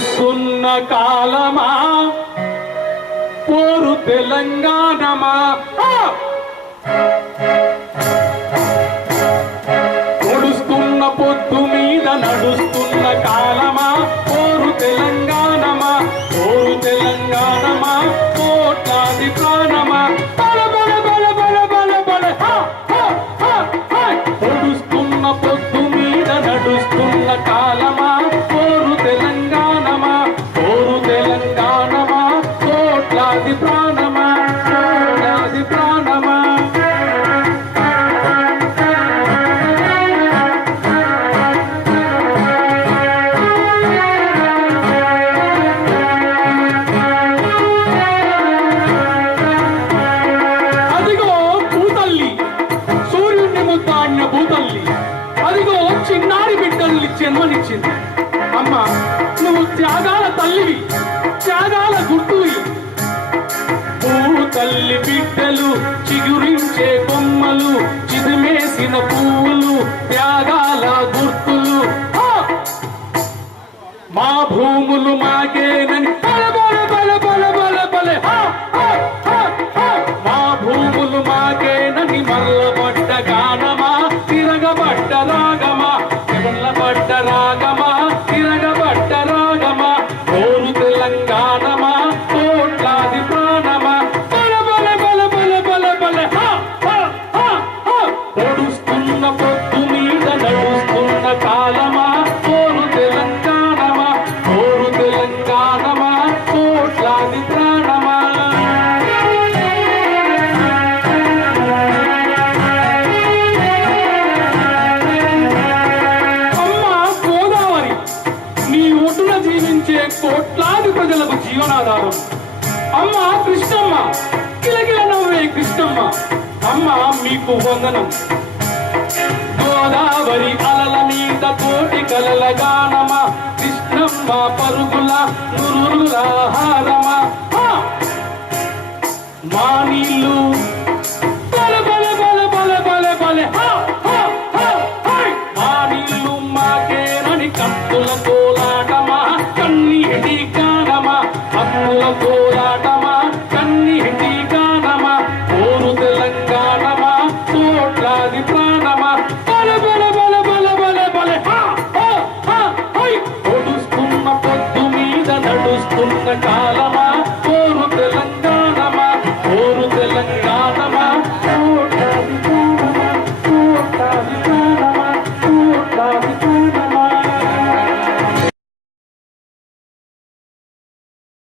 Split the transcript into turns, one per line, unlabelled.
కాలమా? పోరు తెలంగాణమా? పొడుస్తున్న పొద్దు మీద నడుస్తున్న కాలమా? పోరు తెలంగాణమా? పోరు తెలంగాణమా? కోట్లాది ప్రాణమా? చిన్నారి బిడ్డల్ని జన్మనిచ్చింది అమ్మ నువ్వు త్యాగాల తల్లివి త్యాగాల గుర్తువి. భూతల్లి బిడ్డలు చిగురించే కొమ్మలు చిదిమేసిన పువ్వులు త్యాగాల గుర్తులు. మా భూములు మాకేనని కోట్లాది ప్రజలకు జీవనాధారం. అమ్మ కృష్ణమ్మ కిలకిల నవ్వే కృష్ణమ్మ. అమ్మ మీకు వందనం. గోదావరి అలల మీద కోటి కలల గానమ. కృష్ణమ్మ పరుగుల నురుగుల హారమ. మా నీళ్ళు కత్తుల కన్నీటి గానమా? కోరు తెలంగాణమా? కోట్లాది ప్రాణమా? బల బల బల బల బల బల. పొడుస్తున్న పొద్దు మీద నడుస్తున్న కాలమా?